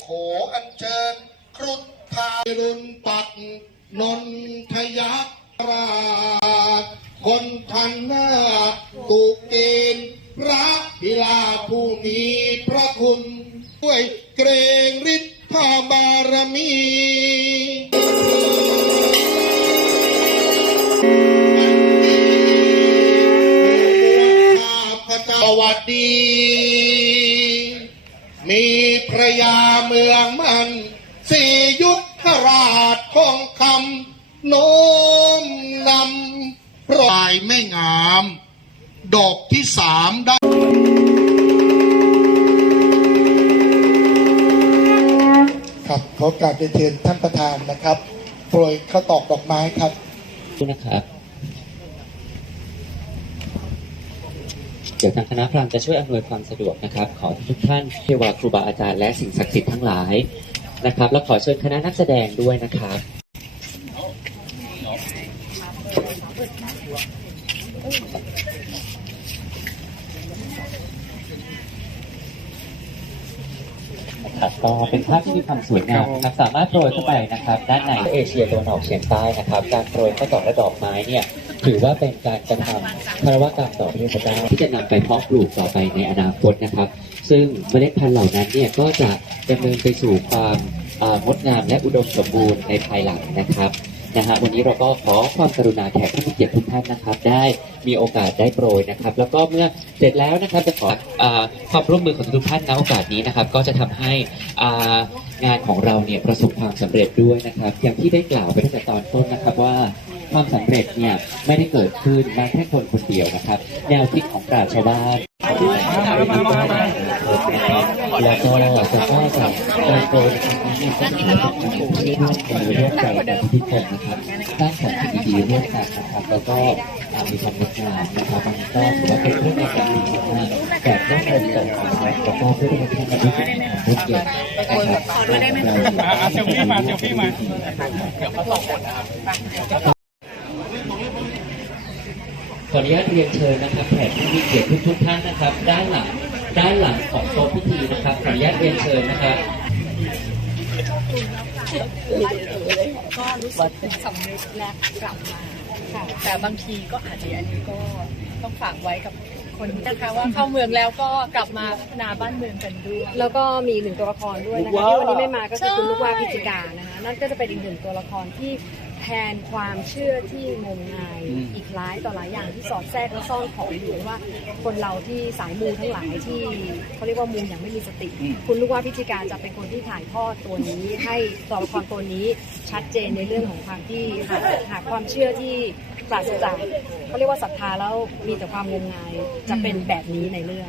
โขอัญเชิญครุฑทารุณปักนนทยักราชคนพันนาตุเกณฑ์พระพิลาผู้มีพระคุณด้วยเกรงฤทธาบารมีข้าพเจ้าสวัสดี มีพระยาเมืองมันสี่ยุทธราชคงคำโน้มนำปลายไม่งาม ดอกที่สามได้ครับขอกราบเรียนเชิญท่านประธานนะครับ โปรยข้าวตอกดอกไม้ครับนะครับ เดี๋ยวทางคณะพรามจะช่วยอำนวยความสะดวกนะครับ ขอทุกท่านเทวาครูบาอาจารย์และสิ่งศักดิ์สิทธิ์ทั้งหลายนะครับ และขอเชิญคณะนักแสดงด้วยนะครับครับก็เป็นภาพที่มีความสวยงามนะครับสามารถโปรยเข้าไปนะครับ ด้านในเอเชียตะวันออกเฉียงใต้นะครับ การโปรยข้าวตอกและดอกไม้เนี่ย ถือว่าเป็นการกระทำคารวะกรรมต่อพระเทพเจ้าที่จะนำไปเพาะปลูกต่อไปในอนาคตนะครับ ซึ่งเมล็ดพันธุ์เหล่านั้นเนี่ยก็จะดำเนินไปสู่ความงดงามและอุดมสมบูรณ์ในภายหลังนะครับนะฮะวันนี้เราก็ขอความกรุณาแขกผู้มีเกียรติทุกท่านนะครับ ได้มีโอกาสได้โปรยนะครับ แล้วก็เมื่อเสร็จแล้วนะครับจะขออความร่วมมือของทุกท่านณโอกาสนี้นะครับ ก็จะทำให้งานของเราเนี่ยประสบความสำเร็จด้วยนะครับ อย่างที่ได้กล่าวไปตั้งแต่ตอนต้นนะครับว่า ความสำเร็จเนี่ยไม่ได้เกิดขึ้นมาแค่คนคนเดียวนะครับ แนวคิดของปราชชาวบ้านแล้วก็จะก็จะการโปรยนะครับที่ร่วมกันร่วมใจกับทุกคนนะครับสร้างสรรค์สิ่งดีๆร่วมกันนะครับ แล้วก็มีความงดงามนะครับมันก็ถือว่าเป็นเรื่องในการดีมากแต่ต้องเป็นกันนะครับแล้วก็เพื่อที่จะรู้สึกคนรู้เกียรตินะครับเราเซลฟี่มาเซลฟี่มาสองคนนะครับ ขออนุญาตเรียนเชิญนะครับแขกผู้มีเกียรติทุกๆท่านนะครับ ด้านหลังด้านหลังของโต๊ะพิธีนะครับขออนุญาตเรียนเชิญนะครับก็รู้สึกสำนึกและกลับมาค่ะแต่บางทีก็อาจจะอันนี้ก็ต้องฝากไว้กับคนนะคะว่าเข้าเมืองแล้วก็กลับมาพัฒนาบ้านเมืองกันด้วยแล้วก็มีอีกหนึ่งตัวละครด้วยนะคะที่วันนี้ไม่มาก็คือคุณลูกว่าพิจิกานะคะนั่นก็จะเป็นอีกหนึ่งตัวละครที่ แทนความเชื่อที่งมงายอีกหลายต่อหลายอย่างที่สอดแทรกและซ่อนของอยู่ว่า คนเราที่สายมูทั้งหลายที่เขาเรียกว่ามูอย่างไม่มีสติ คุณลูกว่าพิจิกาจะเป็นคนที่ถ่ายทอดตัวนี้ให้ตัวละครตัวนี้ชัดเจนในเรื่องของความที่หาหาความเชื่อที่ปราศจากเขาเรียกว่าศรัทธาแล้วมีแต่ความงมงายจะเป็นแบบนี้ในเรื่อง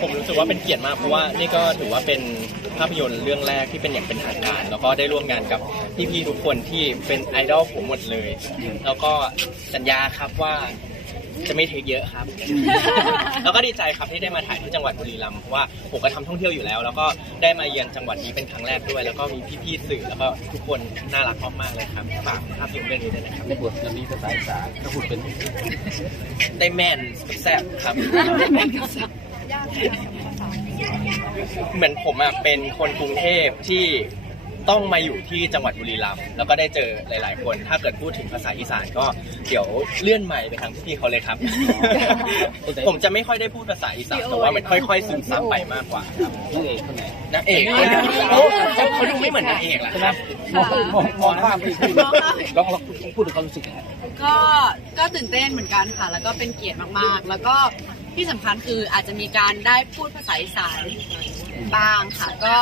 ผมรู้สึกว่าเป็นเกียรติมากเพราะว่านี่ก็ถือว่าเป็น ภาพยนตร์เรื่องแรกที่เป็นอย่างเป็นทางการ แล้วก็ได้ร่วมงานกับพี่ๆทุกคนที่เป็นไอดอลผมหมดเลย แล้วก็สัญญาครับว่าจะไม่เทคเยอะครับ แล้วก็ดีใจครับที่ได้มาถ่ายที่จังหวัดบุรีรัมย์เพราะว่าผมก็ทำท่องเที่ยวอยู่แล้ว แล้วก็ได้มาเยือนจังหวัดนี้เป็นครั้งแรกด้วย แล้วก็มีพี่ๆสื่อแล้วก็ทุกคนน่ารักมากๆเลยครับฝากภาพยนตร์เรื่องนี้ด้วยนะครับในบทจะมีภาษาอีสานถ้าพูดเป็นได้แม่นแซ่บครับ เหมือนผมอะเป็นคนกรุงเทพที่ต้องมาอยู่ที่จังหวัดบุรีรัมย์แล้วก็ได้เจอหลาย ๆ คน ถ้าเกิดพูดถึงภาษาอีสานก็เดี๋ยวเลื่อนใหม่ไปทางพี่ๆเขาเลยครับ ผมจะไม่ค่อยได้พูดภาษาอีสานแต่ว่ามันค่อย ๆ ซึมซับไปมากกว่าครับนางเอกคนไหนนางเอกคนนี้เขาเขาดูไม่เหมือนนางเอกหรอครับมองมองมองข้ามไปคุยแล้วพูดถึงความรู้สึกยังไงก็ก็ตื่นเต้นเหมือนกันค่ะ แล้วก็เป็นเกียรติมากๆ แล้วก็ ที่สำคัญคืออาจจะมีการได้พูดภาษาอีสานบ้างค่ะ ก็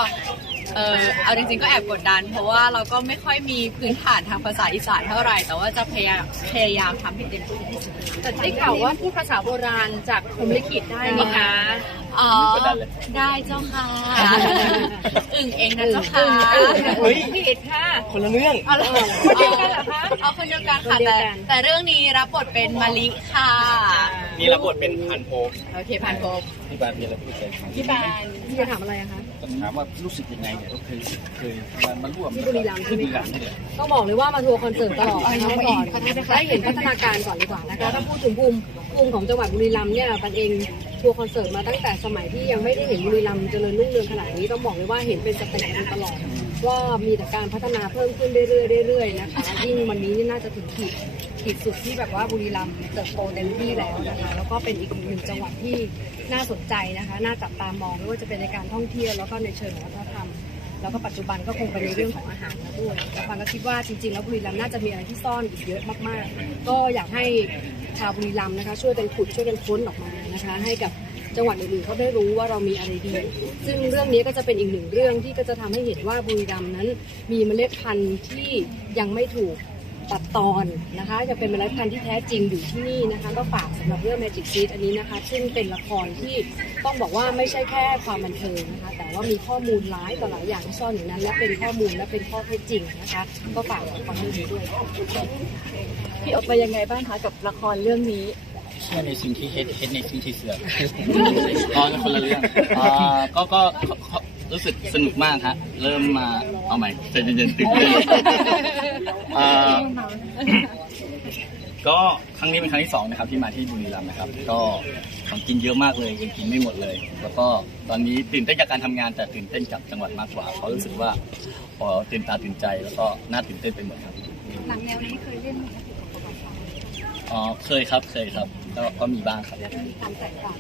เออเอาจริงๆก็แอบกดดัน เพราะว่าเราก็ไม่ค่อยมีพื้นฐานทางภาษาอีสานเท่าไหร่ แต่ว่าจะพยายามพยายามทำให้เต็มที่ที่สุดค่ะแต่ได้ข่าวว่าพูดภาษาโบราณจากพรหมลิขิตได้นี่คะ อ๋อ ได้เจ้าค่ะ อึ่งเองนะเจ้าค่ะเฮ้ยผิดค่ะ คนละเรื่อง เอาละคนเดียวกันเหรอคะ เอาคนเดียวกันค่ะคนเดียแต่วกันแต่เรื่องนี้รับบทเป็นมะลิค่ะ นี่รับบทเป็นพันโพโอเคผ่านครบที่บ้านมีอะไรพูดกันพี่บานที่จะถามอะไรอะคะถามว่ารู้สึกยังไงเนี่ยก็เคยเคยมามาร่วมที่บุรีรัมย์ใช่ไหมที่บุรีรัคะมย์นี่แหละต้องบอกเลยว่ามาทัวร์คอนเสิร์ตตลอดนะคะก่อนได้เห็นพัฒนาการก่อนดีกว่านะคะถ้าพูดถึงภูมิภูมิของจังหวัดบุรีรัมย์เนี่ยปันเอง ทัวร์คอนเสิร์ตมาตั้งแต่สมัยที่ยังไม่ได้เห็นบุรีรัมย์เจริญรุ่งเรืองขนาดนี้ต้องบอกเลยว่าเห็นเป็นสเต็ปมาตลอด ว่ามีแต่การพัฒนาเพิ่มขึ้นเรื่อยๆเรื่อยๆนะคะยิ่งวันนี้นี่น่าจะถึงขีดขีดสุดที่แบบว่าบุรีรัมย์เติบโตเต็มที่แล้วนะคะแล้วก็เป็นอีกหนึ่งจังหวัดที่น่าสนใจนะคะ น่าจับตามองไม่ว่าจะเป็นในการท่องเที่ยวแล้วก็ในเชิงวัฒนธรรมแล้วก็ปัจจุบันก็คงเป็นในเรื่องของอาหารแล้วด้วยแล้วฟังก็คิดว่าจริงๆ แล้วบุรีรัมย์น่าจะมีอะไรที่ซ่อนอีกเยอะมากๆ ก็อยากให้ ชาวบุรีรัมย์นะคะ ช่วยกันขุดช่วยกันค้นออกมานะคะ ให้กับจังหวัดอื่นๆเขาได้รู้ว่าเรามีอะไรดี ซึ่งเรื่องนี้ก็จะเป็นอีกหนึ่งเรื่องที่ก็จะทำให้เห็นว่าบุรีรัมย์นั้น มีเมล็ดพันธุ์ที่ยังไม่ถูกตัดตอนนะคะยังเป็นเมล็ดพันธุ์ที่แท้จริงอยู่ที่นี่นะคะ ก็ฝากสำหรับเรื่อง Magic Seed อันนี้นะคะ ซึ่งเป็นละครที่ต้องบอกว่าไม่ใช่แค่ความบันเทิงนะคะ แต่ว่ามีข้อมูลหลายต่อหลายอย่างที่ซ่อนอยู่นั้น และเป็นข้อมูลและเป็นข้อเท็จจริงนะคะ ก็ฝากฟังเรื่องนี้ด้วย พี่อบไปยังไงบ้างคะกับละครเรื่องนี้ เชื่อในสิ่งที่เฮ็ดเฮ็ดในสิ่งที่เสืออ๋อคนละเรื่องอ่าก็ก็ก็ก็รู้สึกสนุกมากฮะเริ่มมาเอาใหม่ใจเย็นๆตื่นเต้นอ่า ก็ครั้งนี้เป็นครั้งที่สองนะครับที่มาที่บุรีรัมย์นะครับ ก็ของกินเยอะมากเลยยังกินไม่หมดเลย แล้วก็ตอนนี้ตื่นเต้นจากการทำงานแต่ตื่นเต้นกับจังหวัดมากกว่าเพราะรู้สึกว่าพอตื่นตาตื่นใจแล้วก็น่าตื่นเต้นไปหมดครับ หนังแนวนี้เคยเล่นไหม อ๋อเคยครับเคยครับก็ก็มีบ้างครับมีความแตกต่าง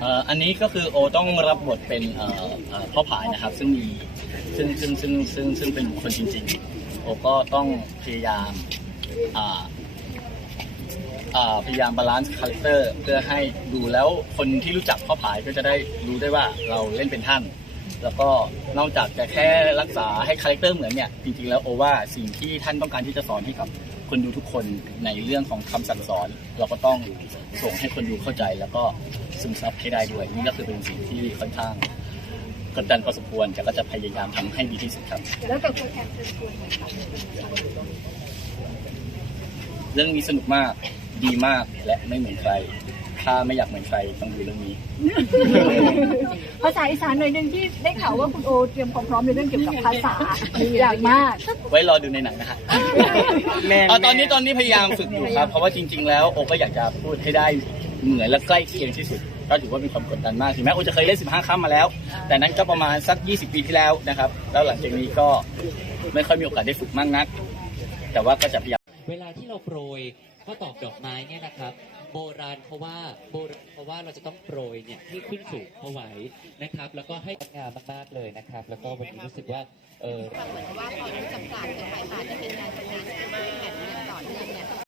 เอ่ออันนี้ก็คือโอต้องรับบทเป็นเอ่อเอ่อพ่อผายนะครับ ซึ่งมีซึ่งซึ่งซึ่งซึ่งซึ่งเป็นบุคคนจริงๆ โอก็ต้องพยายามอ่าอ่าพยายามบาลานซ์คาแรคเตอร์เพื่อให้ดูแล้วคนที่รู้จักพ่อผายก็จะได้รู้ได้ว่าเราเล่นเป็นท่าน แล้วก็นอกจากจะแค่รักษาให้คาแรคเตอร์เหมือนเนี่ยจริงๆแล้วโอว่าสิ่งที่ท่านต้องการที่จะสอนให้กับ คนดูทุกคนในเรื่องของคำสั่งสอน เราก็ต้องส่งให้คนดูเข้าใจ แล้วก็ซึมซับให้ได้ด้วยนี่ก็คือเป็นสิ่งที่ค่อนข้างกดดันพอสมควรแต่ก็จะพยายามทำให้ดีที่สุดครับ แล้วกับตัวแทนเชิญชวนหน่อยค่ะเรื่องนี้สนุกมากดีมากและไม่เหมือนใคร ถ้าไม่อยากเหมือนใครต้องดูเรื่องนี้ ภาษาอีสานหน่อยหนึงที่ได้ข่าวว่าคุณโอเตรียมความพร้อมในเรื่องเกี่ยวกับภาษาอย่างมาก ไว้รอดูในหนังนะฮะแม่ เอ่อตอนนี้ตอนนี้พยายามฝึกอยู่ครับ เพราะว่าจริง ๆ แล้วโอก็อยากจะพูดให้ได้เหมือนและใกล้เคียงที่สุด ก็ถือว่าเป็นความกดดันมากถึงแม้โอจะเคยเล่น 15 ครั้งมาแล้ว แต่นั้นก็ประมาณสัก 20 ปีที่แล้วนะครับ แล้วหลังจากนี้ก็ไม่ค่อยมีโอกาสได้ฝึกมากนัก แต่ว่าก็จะพยายาม เวลาที่เราโปรยข้าวตอกดอกไม้เนี่ยนะครับ โบราณเขาว่าโบราณเขาว่าเราจะต้องโปรยเนี่ยให้ขึ้นสูงเอาไว้นะครับ แล้วก็ให้งามมากๆเลยนะครับ แล้วก็วันนี้รู้สึกว่าเออเหมือนว่าพอรู้จักกาสตร์กับไทยศาสตร์จะเป็นการทำงานที่มันแข็งแรงต่อเนื่องเนี่ย